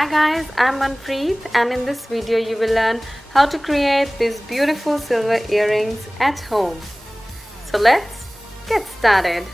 Hi guys, I'm Manpreet and in this video you will learn how to create these beautiful silver earrings at home. So let's get started.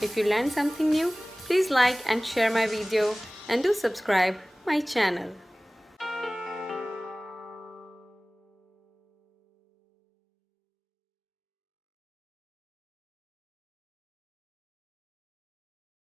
If you learned something new, please like and share my video and do subscribe my channel.